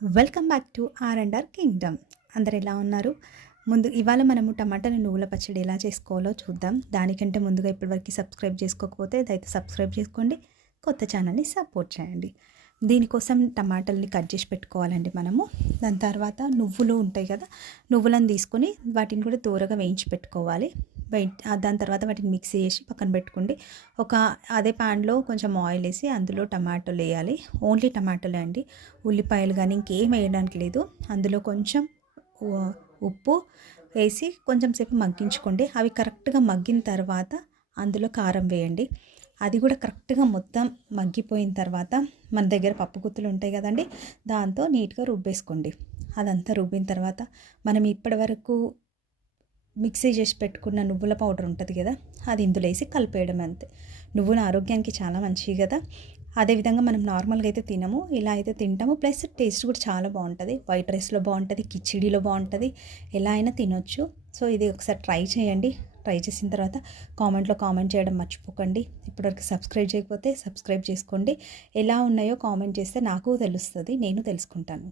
Welcome back to our kingdom. అందరు ఎలా ఉన్నారు? ఇవాళ మనము టమాటాల నువ్వుల పచ్చడి ఎలా చేసుకోవాలో చూద్దాం. దానికంటే ముందుగా ఇప్పటివరకు సబ్స్క్రైబ్ చేసుకోకపోతే దయచేసి సబ్స్క్రైబ్ చేసుకోండి. కొత్త ఛానల్ని సపోర్ట్ చేయండి. దీనికోసం టమాటాలని కట్ చేసి పెట్టుకోవాలండి మనము. దాని తర్వాత నువ్వులు ఉంటాయి కదా, నువ్వులను తీసుకొని వాటిని కూడా దూరగా వేయించి పెట్టుకోవాలి. దాని తర్వాత వాటిని మిక్సీ చేసి పక్కన పెట్టుకోండి. అదే ప్యాన్లో కొంచెం ఆయిల్ వేసి అందులో టమాటోలు వేయాలి. ఓన్లీ టమాటోలే అండి, ఉల్లిపాయలు కానీ ఇంకేం వేయడానికి లేదు. అందులో కొంచెం ఉప్పు వేసి కొంచెం సేపు మగ్గించుకోండి. అవి కరెక్ట్గా మగ్గిన తర్వాత అందులో కారం వేయండి. అది కూడా కరెక్ట్గా మొత్తం మగ్గిపోయిన తర్వాత మన దగ్గర పప్పు గుత్తులు ఉంటాయి కదండి, దాంతో నీట్గా రుబ్బేసుకోండి. అదంతా రుబ్బిన తర్వాత మనం ఇప్పటివరకు మిక్సీ చేసి పెట్టుకున్న నువ్వుల పౌడర్ ఉంటుంది కదా, అది ఇందులో వేసి కలిపేయడం అంతే. నువ్వుల ఆరోగ్యానికి చాలా మంచిది కదా. అదేవిధంగా మనం నార్మల్గా అయితే తినము, ఇలా అయితే తింటాము. ప్లస్ టేస్ట్ కూడా చాలా బాగుంటుంది. వైట్ రైస్లో బాగుంటుంది, కిచిడీలో బాగుంటుంది, ఎలా అయినా తినొచ్చు. సో ఇది ఒకసారి ట్రై చేయండి. ట్రై చేసిన తర్వాత కామెంట్లో కామెంట్ చేయడం మర్చిపోకండి. ఇప్పటివరకు సబ్స్క్రైబ్ చేయకపోతే సబ్స్క్రైబ్ చేసుకోండి. ఎలా ఉన్నాయో కామెంట్ చేస్తే నాకు తెలుస్తుంది, నేను తెలుసుకుంటాను.